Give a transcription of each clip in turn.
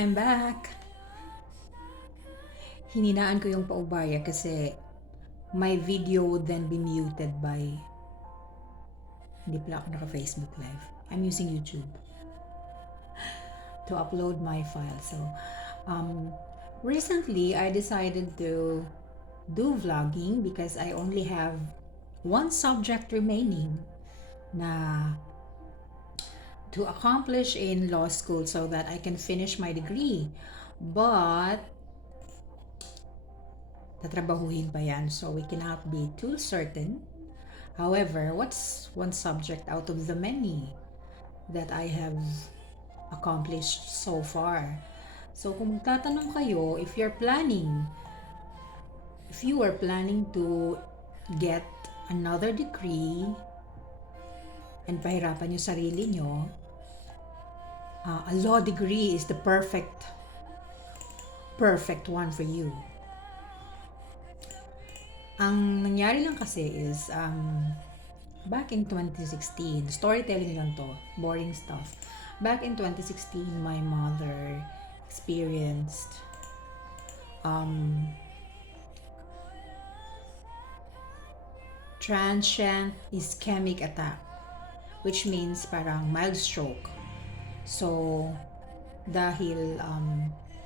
I'm back. Hininaan ko yung paubaya kasi my video would then be muted by hindi pala ako naka-Facebook Live. I'm using YouTube to upload my file. So, um, recently I decided to do vlogging because I only have one subject remaining na to accomplish in law school so that I can finish my degree. But tatrabahuhin pa yan, so we cannot be too certain. However, what's one subject out of the many that I have accomplished so far? So kung magtatanong kayo, if you are planning to get another degree and pahirapan yung sarili nyo, a law degree is the perfect one for you. Ang nangyari lang kasi is, back in 2016, storytelling lang to, boring stuff. Back in 2016, my mother experienced transient ischemic attack, which means parang mild stroke. So, dahil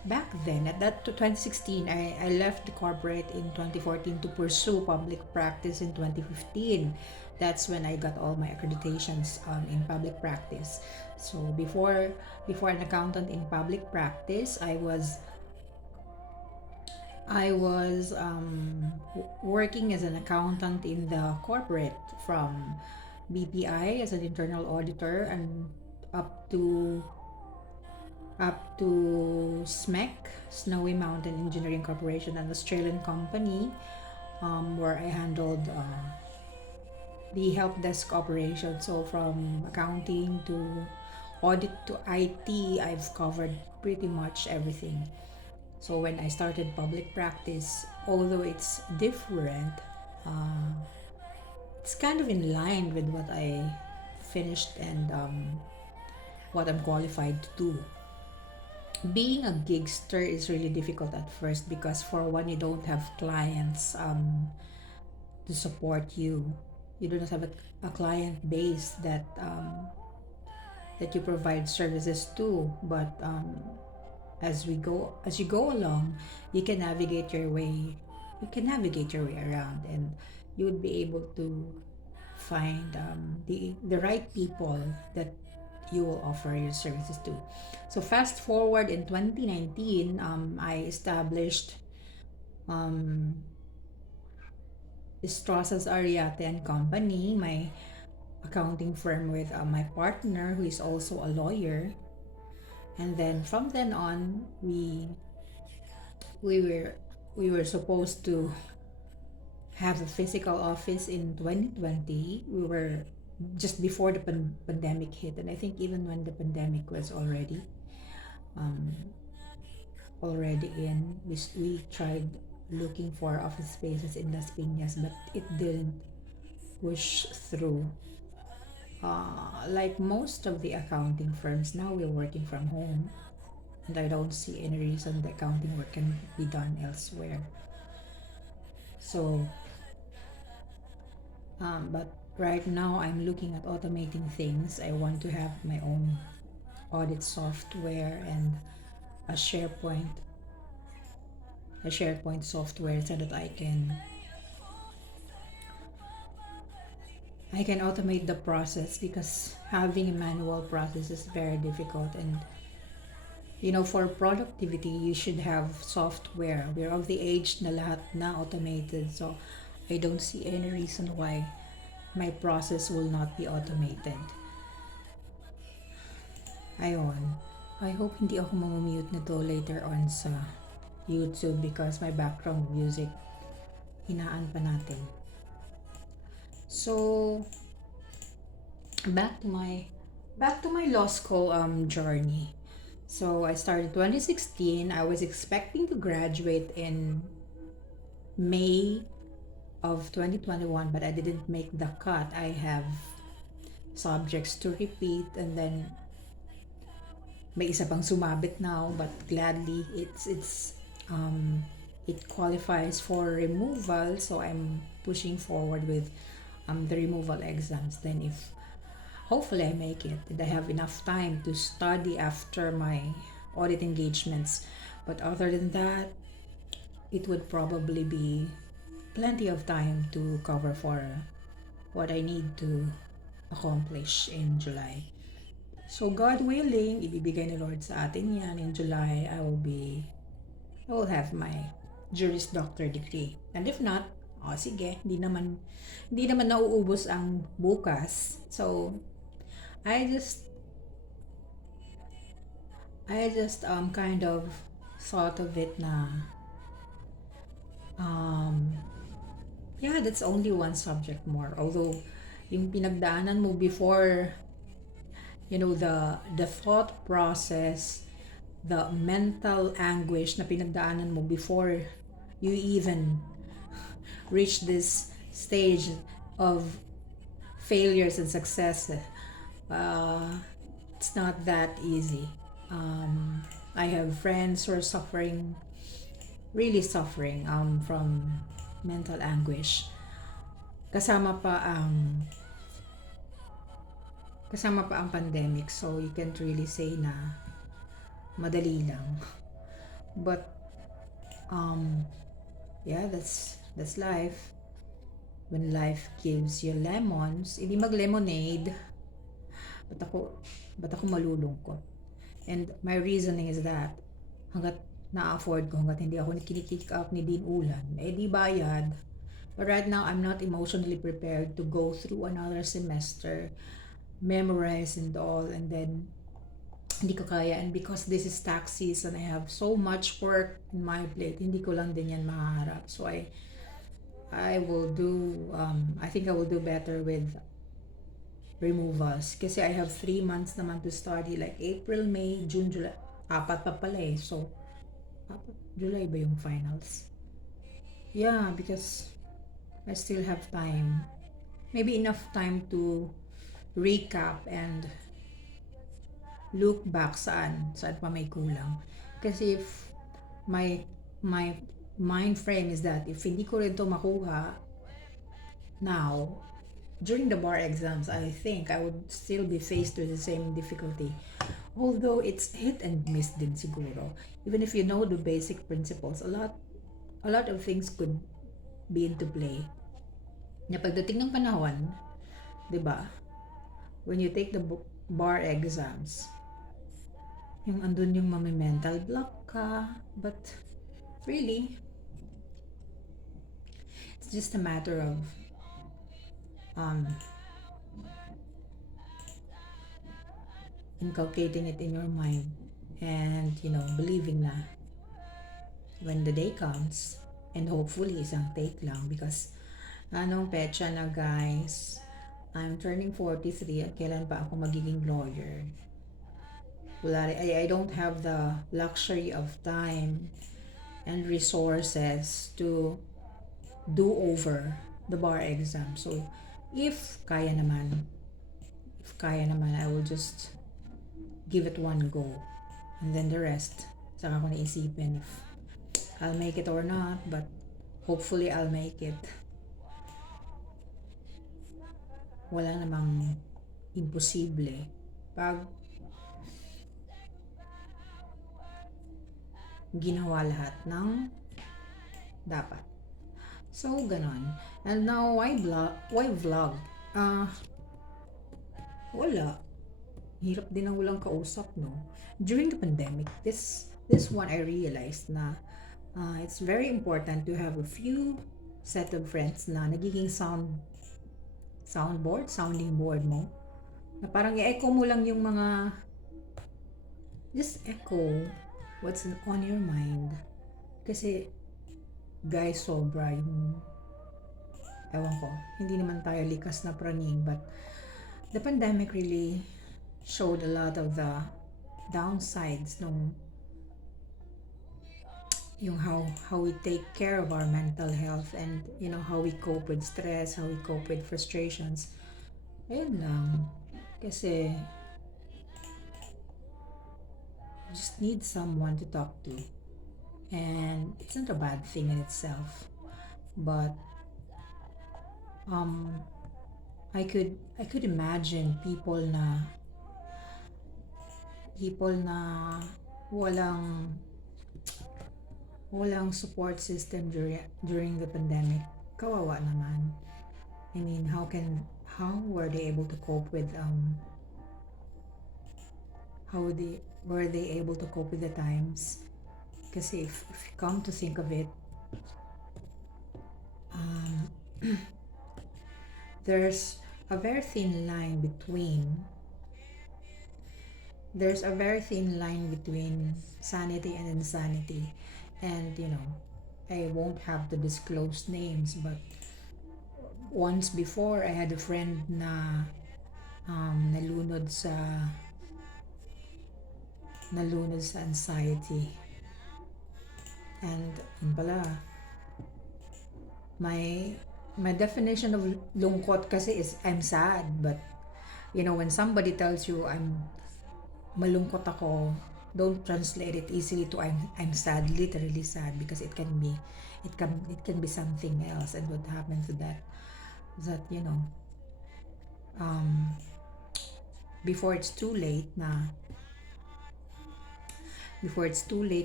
back then, at that 2016, I left the corporate in 2014 to pursue public practice in 2015. That's when I got all my accreditations in public practice. So before an accountant in public practice, I was working as an accountant in the corporate from BPI as an internal auditor and up to SMEC, Snowy Mountain Engineering Corporation, an Australian company, where I handled the help desk operation. So from accounting to audit to IT, I've covered pretty much everything. So when I started public practice, although it's different, it's kind of in line with what I finished and what I'm qualified to do. Being a gigster is really difficult at first because for one, you don't have clients to support you. You don't have a client base that you provide services to. But as you go along, you can navigate your way. You can navigate your way around, and you would be able to find the right people that you will offer your services to. So fast forward in 2019, I established Estrosas Ariate and Company, my accounting firm with my partner who is also a lawyer. And then from then on, we were supposed to have a physical office in 2020. We were just before the pandemic hit, and I think even when the pandemic was already in, we tried looking for office spaces in Las Piñas, but it didn't push through. Like most of the accounting firms, now we're working from home, and I don't see any reason the accounting work can be done elsewhere. So, but right now I'm looking at automating things. I want to have my own audit software and a SharePoint software so that I can automate the process, because having a manual process is very difficult. And for productivity, you should have software. We're of the age na lahat na automated, so I don't see any reason why my process will not be automated. Ayun. I hope hindi ako mamamute na to later on sa YouTube because my background music hinaan pa natin. So back to my law school journey. So I started 2016. I was expecting to graduate in May of 2021, but I didn't make the cut. I have subjects to repeat, and then may isa pang sumabit now, but gladly it qualifies for removal, so I'm pushing forward with the removal exams. Then if hopefully I make it and I have enough time to study after my audit engagements. But other than that, it would probably be plenty of time to cover for what I need to accomplish in July. So God willing, ibibigay ni Lord sa atin yan. In July, I will have my Juris Doctor degree. And if not, sige, hindi naman nauubos ang bukas. So, I just, kind of thought of it na, yeah, that's only one subject more. Although, yung pinagdaanan mo before, the thought process, the mental anguish na pinagdaanan mo before you even reach this stage of failures and success, it's not that easy. I have friends who are suffering, really suffering from mental anguish. Kasama pa ang pandemic, so you can't really say na madali lang. But yeah, that's life. When life gives you lemons, hindi mag-lemonade. Ba't ako malulungkot? And my reasoning is that hanggat na-afford ko, hanggat hindi ako kinikick up ni Dean Ulan, di bayad. But right now, I'm not emotionally prepared to go through another semester, memorize and all, and then hindi ko kaya. And because this is tax season, I have so much work in my plate, hindi ko lang din yan maharap. So I will do, I think I will do better with removals. Kasi I have 3 months naman to study, like April, May, June, July. 4 pa pala eh. So, July ba yung finals? Yeah, because I still have time. Maybe enough time to recap and look back saan pa may kulang. Kasi if my mind frame is that if hindi ko rin to makuha now, during the bar exams, I think I would still be faced with the same difficulty. Although it's hit and miss din siguro. Even if you know the basic principles, a lot of things could be into play. Na pagdating ng panahon, 'di ba? When you take the bar exams, yung andun yung mental block ka, but really, it's just a matter of inculcating it in your mind and believing na when the day comes, and hopefully isang take lang, because anong petsa na guys, I'm turning 43 at kailan pa ako magiging lawyer? I don't have the luxury of time and resources to do over the bar exam. So if kaya naman, I will just give it one go, and then the rest saka ko naisipin if I'll make it or not, but hopefully I'll make it. Wala namang imposible pag ginawa lahat ng dapat. So, ganon. And now, why vlog? Wala. Hirap din ang walang kausap, no? During the pandemic, this one I realized na it's very important to have a few set of friends na nagiging sounding board mo. Na parang i-echo mo lang yung mga, just echo what's on your mind. Kasi, guys, sobra yung, ewan ko, hindi naman tayo likas na praning, but the pandemic really showed a lot of the downsides nung yung how we take care of our mental health, and how we cope with stress, how we cope with frustrations. Ayun lang. Kasi just need someone to talk to. And it's not a bad thing in itself. But um I could imagine people na walang walang support system during the pandemic. Kawawa naman. I mean, how were they able to cope with were they able to cope with the times? Kasi if you come to think of it, um, there's a very thin line between sanity and insanity. And I won't have to disclose names, but once before I had a friend na nalunod sa anxiety. And yun pala, my definition of lungkot kasi is I'm sad. But when somebody tells you I'm malungkot ako, don't translate it easily to I'm sad, literally sad, because it can be something else. And what happens to that is that before it's too late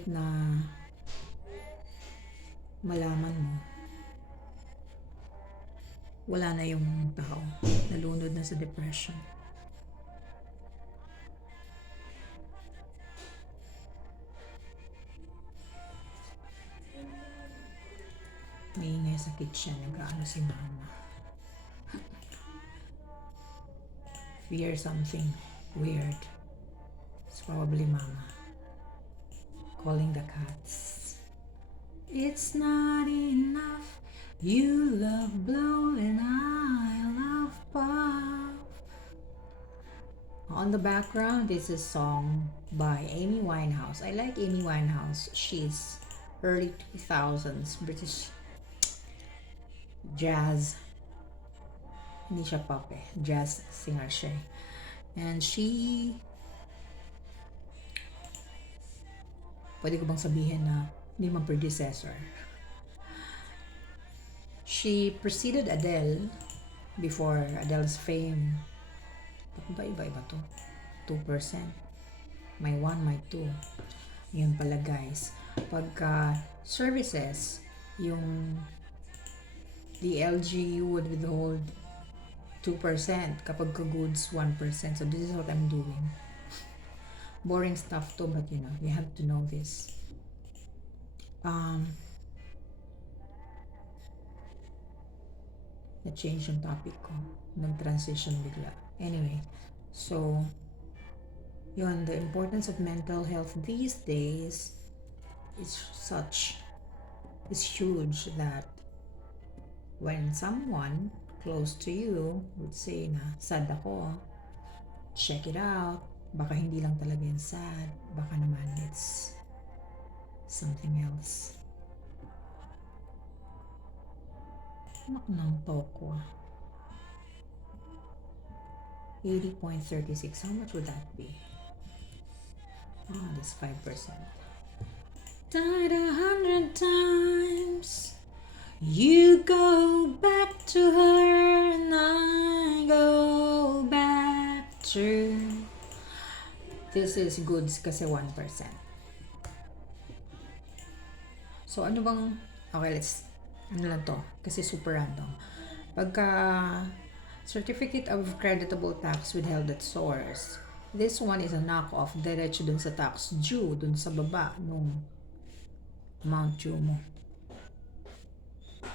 na malaman mo, wala na yung tao, nalunod na sa depression. Maingay sa kitchen, nag-aano si mama. If you hear something weird, it's probably mama calling the cats. It's not enough, you love blow and I love pop. On the background is a song by Amy Winehouse. I like Amy Winehouse. She's early 2000s British jazz. Hindi siya pop eh. Jazz singer siya. And pwede ko bang sabihin na hindi man predecessor. She preceded Adele before Adele's fame. Iba to. 2%. May 1, may 2. Yun pala guys. Pagka services, the LGU would withhold 2%. Kapag goods, 1%. So this is what I'm doing. Boring stuff to, but you have to know this. Na-change yung topic ko. Nag-transition bigla. Anyway, so, the importance of mental health these days is huge that when someone close to you would say na sad ako, check it out. Baka hindi lang talaga yung sad. Baka naman it's something else. Anak ng toko. 80.36. How much would that be? That's 5%. Died 100 times. You go back to her and I go back to. This is goods kasi 1%. So ano bang, okay, ano lang to, kasi super random. Pagka certificate of creditable tax withheld at source, this one is a knock-off diretso dun sa tax due, dun sa baba nung amount due mo.